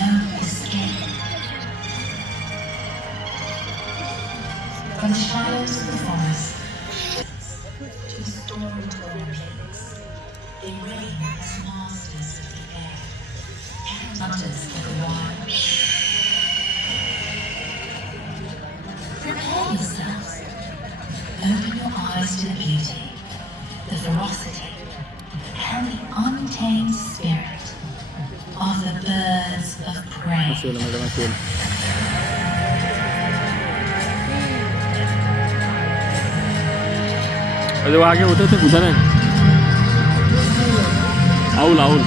no escape. From the shadows of the forest to storm-torn lakes, they reign as masters of the air and hunters of the wild. Prepare yourselves. Open your eyes to the beauty, the ferocity, and the untamed spirit of the birds of prey. अरे वो आगे होते थे उधर है owl owl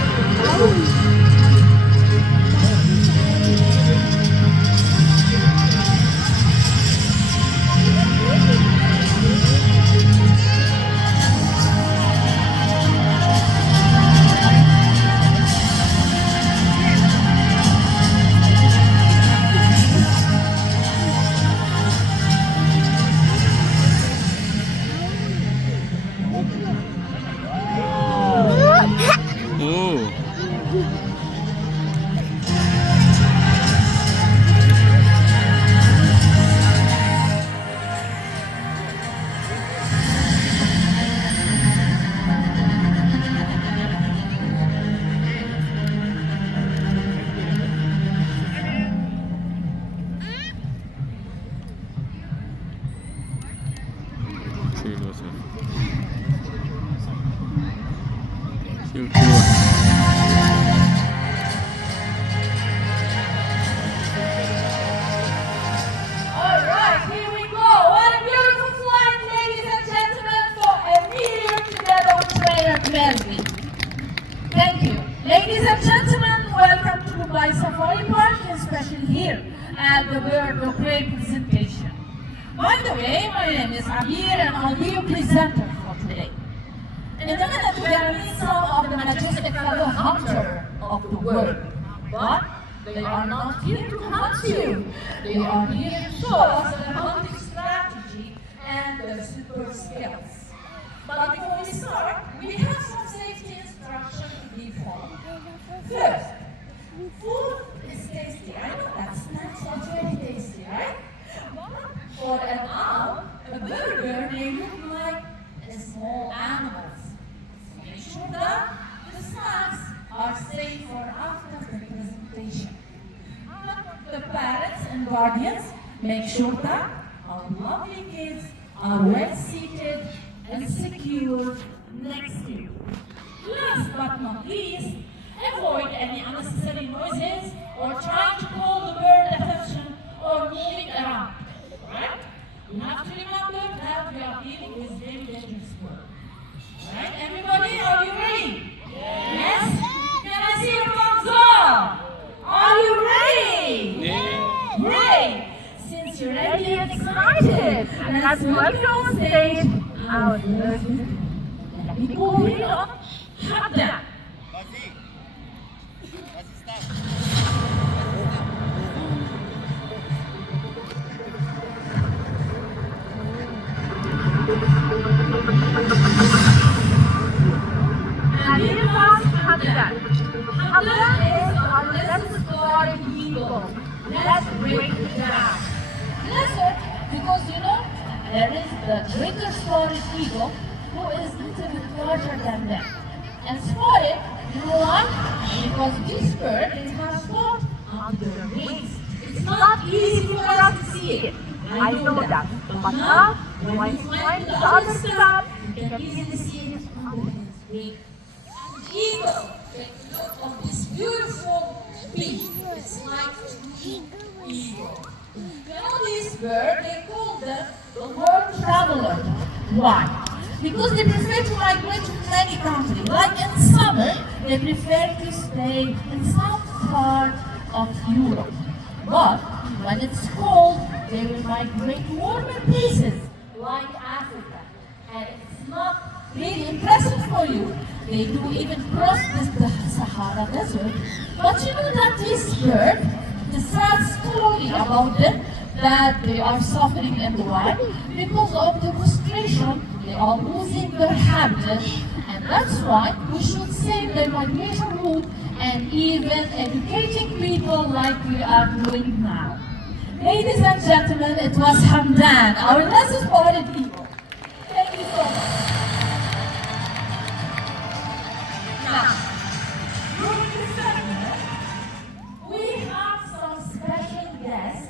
Thank you. Ladies and gentlemen, welcome to Dubai Safari Park, especially here at the Bird of Prey presentation. By the way, my name is Amir and I'll be your presenter for today. In a minute, we are meet some of the majestic fellow hunter of the world. But they are not here to hunt you. They are here to show us their hunting strategy and their super skills. But before we start, we have some safety instructions to be followed. First, food is tasty. I know that snacks are very tasty, right? For an owl, a burger may look like a small animal. Make sure that the snacks are safe for after the presentation. But the parents and guardians make sure that our lovely kids are well seated and secure next to you. Last but not least, avoid any unnecessary noises or trying to call the bird attention or moving around. Right? You have to remember that we are dealing with very dangerous birds. Right? Everybody, are you ready? Yes? Can I see your thumbs up? Are you ready? Yeah. Great! Since you're ready and excited, let's welcome on stage our legend. Let me go in on Habda. Habda is our less eagle. Let's break it down. Lizard, because you know, there is the greater spotted eagle who is a little bit larger than them. And spotted, you know why? Because this bird it has spots on their wings. It's not easy for us to see it. I know that. But now, when you find the other stuff, you can easily see it on his wing. Eagle, take a look of this beautiful beak. It's like an eagle. You know this bird, they call them the world traveler. Why? Because they prefer to migrate to many countries. Like in summer, they prefer to stay in some part of Europe. But when it's cold, they will migrate to warmer places like Africa. And it's not really impressive for you. They do even cross the Sahara Desert. But you know that this bird, the sad story about them, that they are suffering in the wild because of the frustration, they are losing their habitat, that's why we should save their migration route and even educating people people like we are doing now. Ladies and gentlemen, it was Hamdan, our lesson spotted eagle. Thank you so much. Now, during this segment, we have some special guest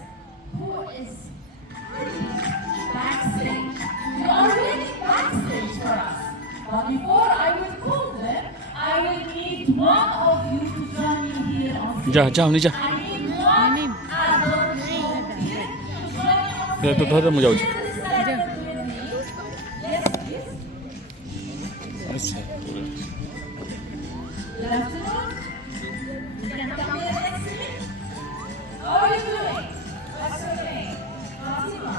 who is backstage. You are really backstage for us. But before I will call them, I will need one of you to join me here on stage. যা যাও নি যা I need one adult volunteer to join me on stage. তো ধরে মু যাଉଛି This segment with me. Yes, please. আচ্ছা Good afternoon. You can come here next to me. How are you doing? What's your name? Fatima.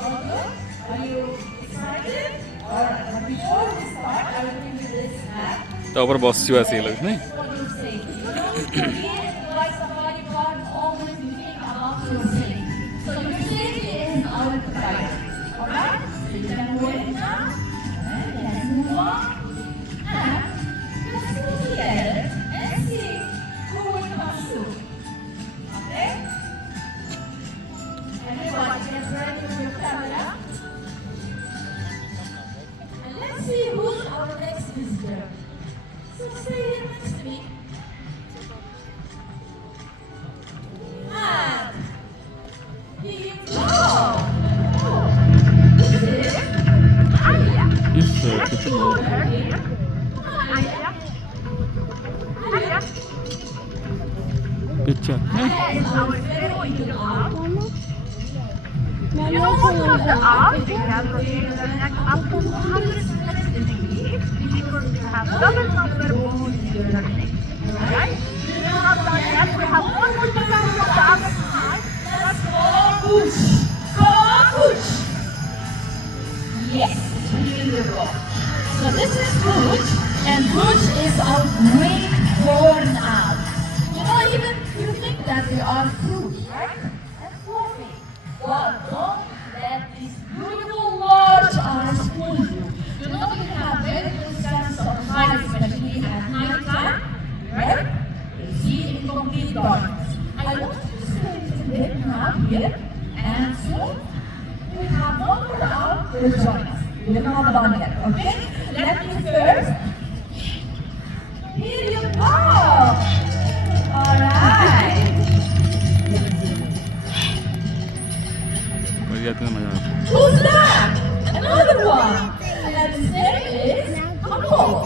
All good? Are you excited? Alright, but before we start, I will give you this hat. তারপর বসছি আসি লাগছে না What do you say? You know, here in Dubai Safari Park, always we think about your safety. So your safety is our priority. Alright? So you can wear it now. And let's move on. And let's go together and see who will come soon. Okay? Everybody get ready with your camera. And let's see who's our next visitor. So stay here next to me. And here you go. Oh, this is Alia. ইস কিছু বলো Alia. Alia. Alia. ইচ্ছা হ্যাঁ That is our very own art. You know what of the art? We have located up to 200 steps in the week because we have double number of bones in your learning. Right? We have done that. We have one more time on the other side. Let's go on, push. Go on, push. Yes, beautiful. So this is Bush, and Bush is our great horn out. You know, even you think that we are cruise, right? That's fluffy. But don't let these beautiful large eyes fool you. You know, we have very good sense of sight, especially at night time, right? You see in complete darkness. I want you to stay a little bit now here, and soon we have one more hour will join us. We're not done yet, okay? Let me first. Here you go. All right. बढ़िया इतना मजा आता Who's that? Another one. And his name is Apollo.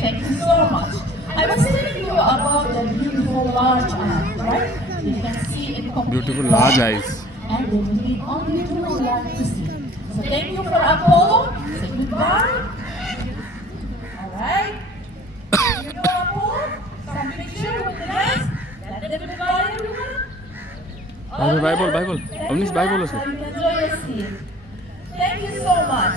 Thank you so much. I was telling you about the beautiful large eyes, right? You can see it completely. Beautiful large eyes. And they will be only two left to see. So thank you for Apollo. Say goodbye. All right. You know Apollo? Some picture with the guys. Let them goodbye, everyone. Bye bol bye bol Avnish bye bolo sir Enjoy your seat. Thank you so much.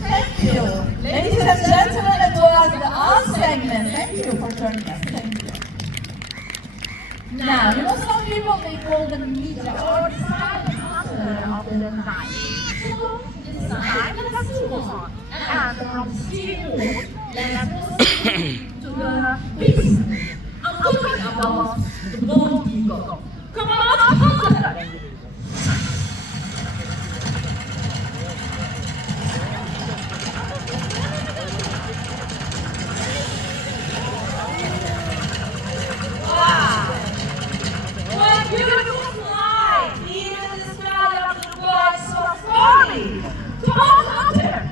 Thank you. Ladies and gentlemen, it was the art segment. Thank you for joining us. Thank you. Now, you know some people, they call them media or the silent hunter of the night. So, this time, let's move on. And from Steve Wood, let's proceed to the beast. I'm talking about the bald eagle. Come on, hunter! Wow! What a beautiful flight! Even the sky of the Dubai Safari! Come on, hunter!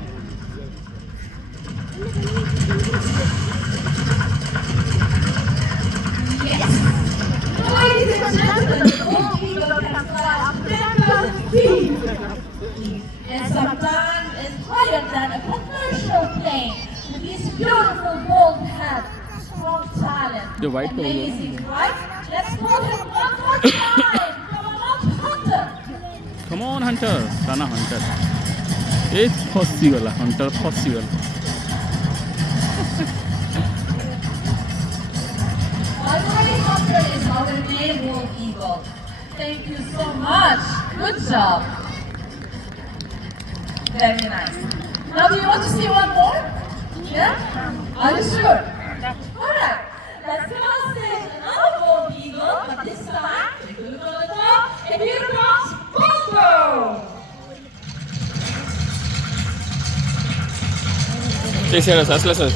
Yes! Ladies and gentlemen, the bald eagle can fly up 10,000 feet! And sometimes it's higher than a commercial plane with this beautiful bald head, strong talent, The white color. amazing, right? Let's call him one more time! Come on, hunter! Come on hunter Rana hunter ए फसी गला hunter फसी गला Already hunter is our male bald eagle. Thank you so much. Good job. Very nice. Now, do you want to see one more? Yeah? Are you sure? Alright. Let's go on stage. Another bald eagle, but this time, take a look on the top, and here comes Bongo! Serius, asli.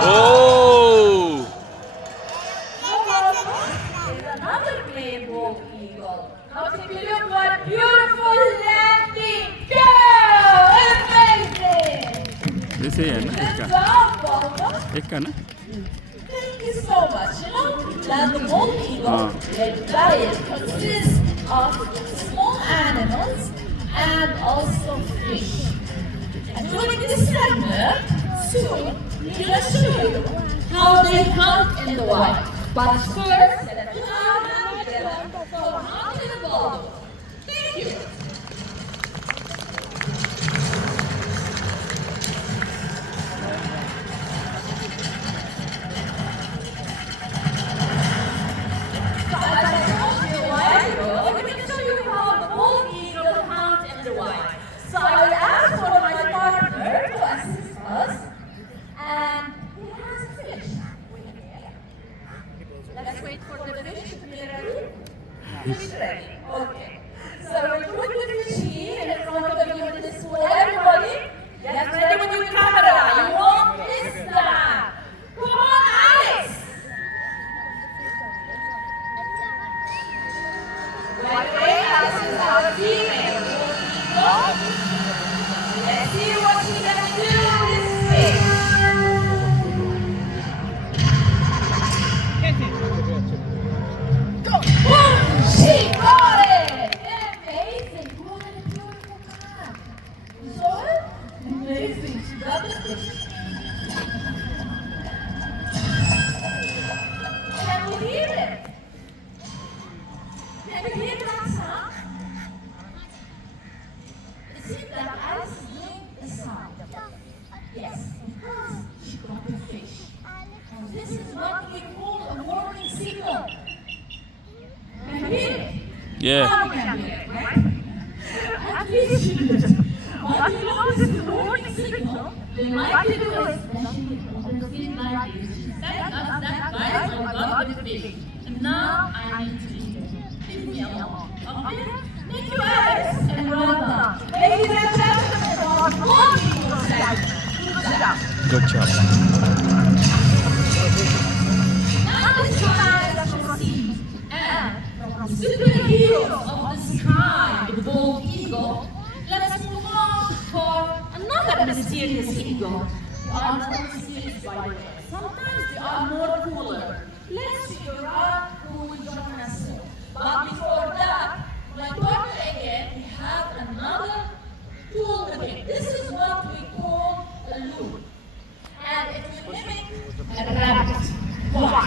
Oh. Another gray bald eagle. Now take a look what a beautiful landing. Go! Amazing! This is Good Anna. job, Bongo. Ekka na? Thank you so much. You know that the bald eagle, their diet consists of small animals and also fish. And during this segment, soon we will show you how they hunt in the wild. But first, let's put our hands together for hunting the bald. Thank you. So I will ask for my partner to assist us, and he has a fish. Let's wait for the fish to be ready. Fish ready. Okay. So we put the fish here in front of you in this way. Everybody, get ready with your camera. You won't miss that. Come on, Alice. By the way, Alice is our female. Let's see what she can do this week. Go! Boom! She got it! Amazing! What a beautiful cat! You saw it? Amazing! She got the fish. Can you hear it? Can you hear that sound? Is it that Alice is doing the sound? Yes, because she got the fish. And this is what we call a warning signal. Can you hear it? Yeah. Now you can hear it, right? At least you did. But you know this is a warning signal. They like to do it, especially in the field like this. She sent us that guys, I got the fish. And now I need to eat it. Leave me alone. Okay? Thank you, Alice, and well done. Ladies and gentlemen, our bald eagle segment. Good job. Good job. Now it's time to see and from superheroes of the sky, the bald eagle, let's move on for another mysterious eagle. They are more mysterious by the way. Sometimes they are more cooler. Let's figure out who will join us soon. But before that, my partner again, we have another tool with him. This is what we call a loop. And it will mimic a rabbit. Why?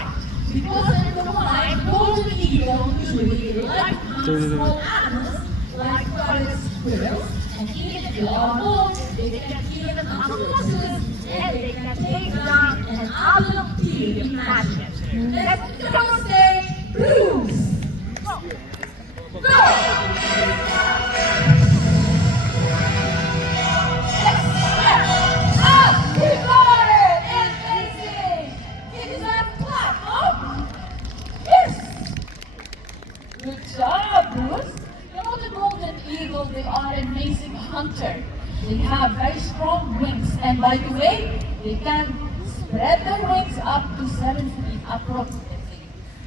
Because in the night, golden eagle usually like to hunt small animals like parrots, squirrels, and even if they are bold, they can kill them up close and they can take down an adult deer. Imagine. Let's put on stage, Bruce. Go! Up! We got it! Amazing! It is a clap, huh? Yes! Good job, Bruce. You know the golden eagle, they are an amazing hunter. They have very strong wings, and by the way, they can spread their wings up to 7 feet approximately.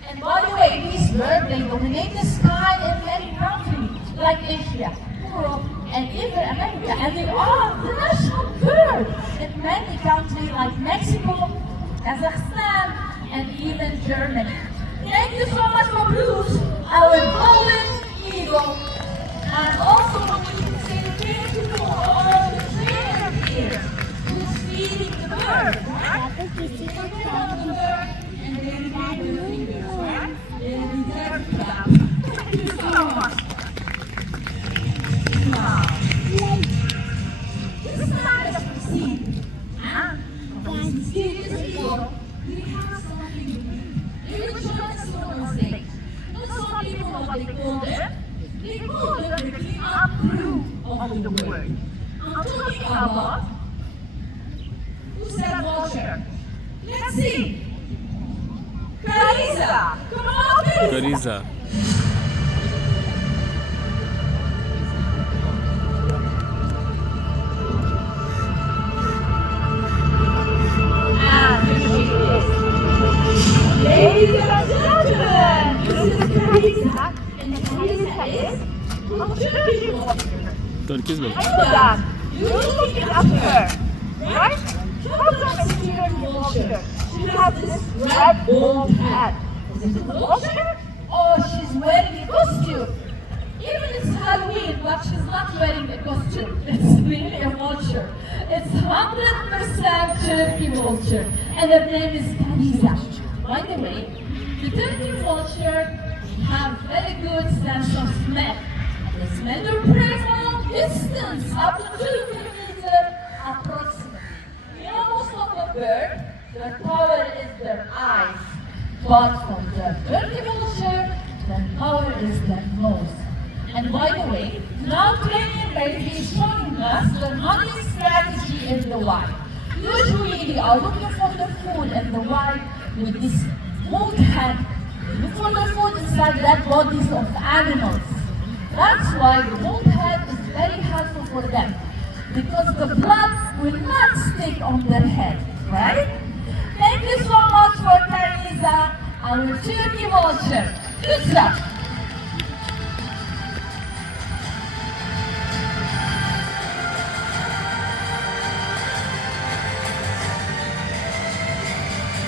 And by the way, these birds, they dominate the sky in many countries, like Asia, Europe, and even America. And they are the national bird in many countries like Mexico, Kazakhstan, and even Germany. Thank you so much for Bruce, our golden eagle. And also, we can say thank you to all the trainers here who's feeding the bird, right? They pick up the bird and they remain with the fingers, right? They deserve to clap. Thank you so much. Now, this side of the scene, and from this mysterious eagle, we have something unique. They will join us soon on stage. Not some people know what they call them. They call them the clean-up crew. of the word. I'm talking about who said vulture? Let's see. Carissa, come on, Carissa. Cariza. And here she is. Ladies and gentlemen, this is Carissa, and Carissa is a Turkish vulture. Turkish bol. That you're looking at her, right? How come it's a vulture? She has this red bald head. Is it a vulture? Or she's wearing a costume? Even it's Halloween, but she's not wearing a costume. It's really a vulture. It's 100% Turkey vulture, and her name is Kaniza. By the way, the Turkey vulture have very good sense of smell. They smell their prey from a distance, up to 2 kilometers approximately. You know, most of the bird, their power is their eyes. But for the Turkey vulture, their power is their nose. And by the way, now Ukrainian baby is showing us the hunting strategy in the wild. Usually they are looking for the food in the wild with this smooth head. Look for the food inside dead bodies of animals. That's why the smooth head is very helpful for them. Because the blood will not stick on their head, right? Thank you so much for Teresa, our Turkey vulture. Good job.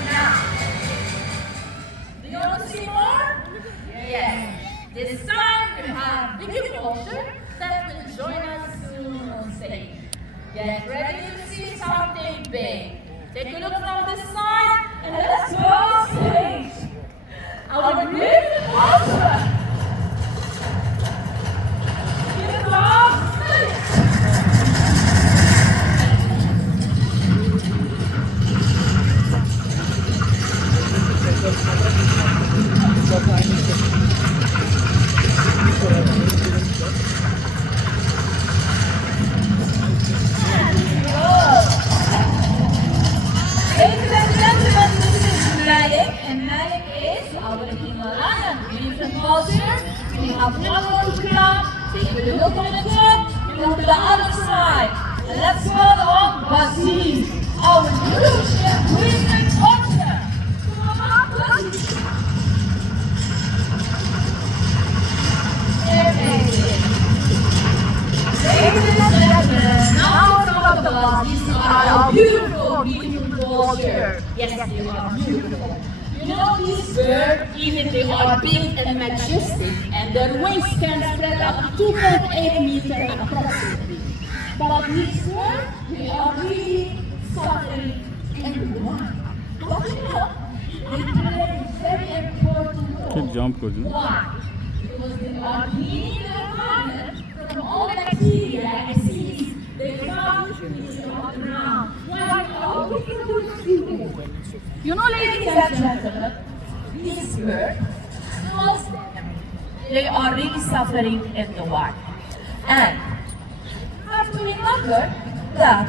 Now, do you want to see more? Yes. This time we have Vicky Vulture that will join us soon on stage. Get ready to see something big. Take a look from this side and let's go on stage. Our beautiful vulture. Get off stage. Ladies and gentlemen, this is Malik, and Malik is our Himalayan elephant vulture. We have one more to come. Take a look on the top, from the other side. And let's call on Basil, our huge and brilliant vulture. Come on, Basil. Ladies and gentlemen, now talk about these are our beautiful vulture. Yes, they are beautiful. You know, these birds, even they are big and majestic, and their wings can spread up to 2.8 meters approximately. But these birds, they are really suffering in the wild. But you know, they play a very important role. Çok jump koydun. Why? Because they are cleaning the environment from all bacteria and disease they found on the ground. You know, ladies and gentlemen, these birds, most of them, they are really suffering in the wild. And have to remember that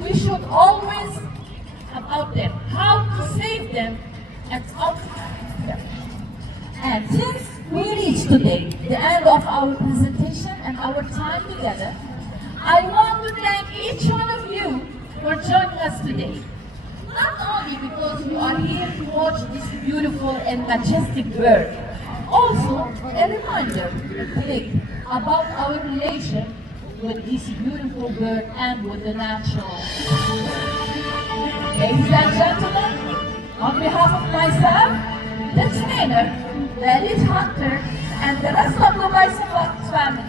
we should always about them, how to save them and optimize them. And since we reached today the end of our presentation and our time together, I want to thank each one of you for joining us today. Not only because you are here to watch this beautiful and majestic bird, also a reminder about our relation with this beautiful bird and with the natural. Ladies and gentlemen, on behalf of myself, the trainer, the elite hunter, and the rest of the Bison Fox family,